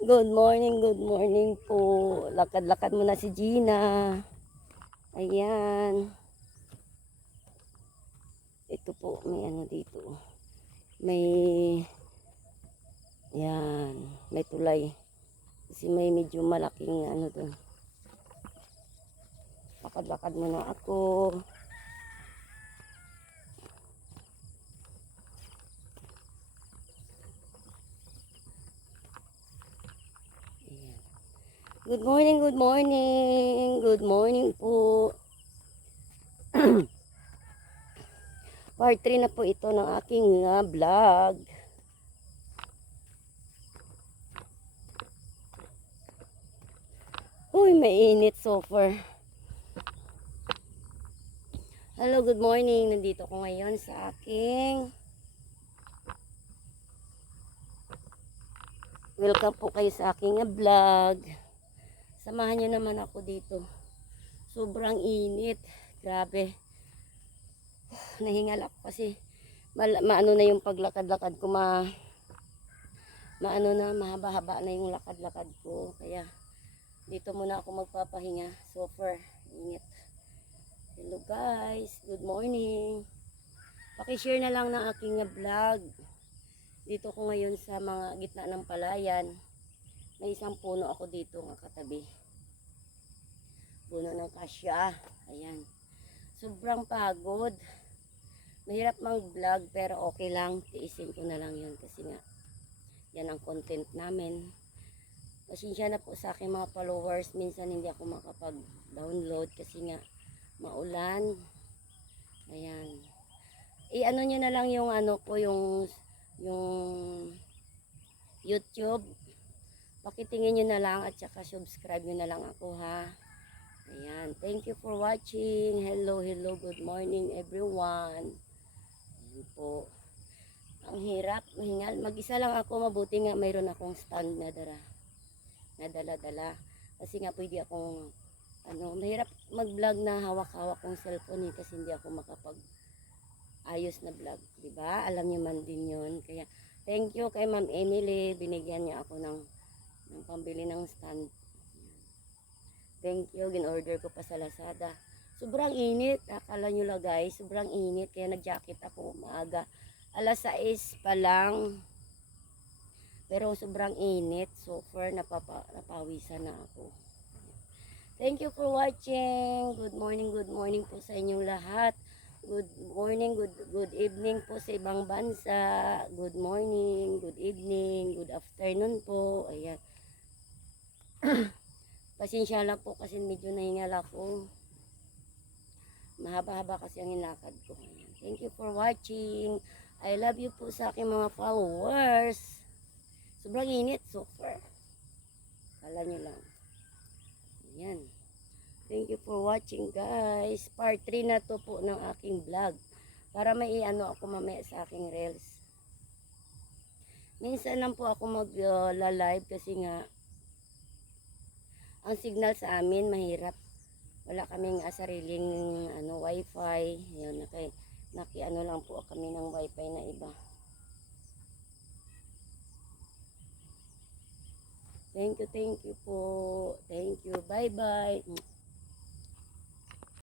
Good morning po. Lakad-lakad muna si Gina. Ayan. Ito po, may ano dito. May, ayan, may tulay. Kasi may medyo malaking ano doon. Lakad-lakad muna ako. Good morning po. Part 3 na po ito ng aking vlog. Uy, mainit so far. Hello, good morning. Nandito ko ngayon sa aking welcome po kayo sa aking vlog. Samahan nyo naman ako dito. Sobrang init. Grabe. Nahingal ako kasi maano na yung paglakad-lakad ko. Maano na, mahaba-haba na yung lakad-lakad ko. Kaya dito muna ako magpapahinga. Super init. Hello guys. Good morning. Pakishare na lang ng aking vlog. Dito ko ngayon sa mga gitna ng palayan. May isang puno ako dito ng katabi. Puno ng kasya. Ayan. Sobrang pagod. Mahirap mag-vlog pero okay lang. Tiisin ko na lang yun kasi nga yan ang content namin. Pasensya na po sa aking mga followers. Minsan hindi ako makapag-download kasi nga maulan. Ayan. I-ano nyo na lang yung ano ko, yung YouTube. Pakitingin nyo na lang at saka subscribe nyo na lang ako ha. Ayan. Thank you for watching. Hello, good morning everyone. Ayan po. Ang hirap, mahingal. Mag-isa lang ako, mabuti nga mayroon akong stand na dala. Kasi nga pwede akong, mahirap mag-vlog na hawak-hawak kong cellphone kasi hindi ako ayos na vlog. Diba? Alam niyo man din yun. Kaya, thank you kay Ma'am Emily. Binigyan niya ako ng pambili ng stand. Thank you. Gin-order ko pa sa Lazada. Sobrang init. Akala nyo lang guys. Sobrang init. Kaya nag-jacket ako maaga. Alas 6 pa lang. Pero sobrang init. So far napawisan na ako. Thank you for watching. Good morning po sa inyong lahat. Good morning, good evening po sa ibang bansa. Good morning, good evening, good afternoon po. Ayan. Pasensya lang po kasi medyo nahingal ako. Mahaba-haba kasi ang inakad ko. Ayan. Thank you for watching. I love you po sa aking mga followers. Sobrang init so far. Kala nyo lang. Ayan. Thank you for watching guys. Part 3 na to po ng aking vlog. Para may ano ako mamaya sa aking reels. Minsan lang po ako mag-live kasi nga ang signal sa amin mahirap. Wala kaming sariling wifi. Ayun, naki-ano lang po kami ng wifi na iba. Thank you po. Thank you. Bye-bye.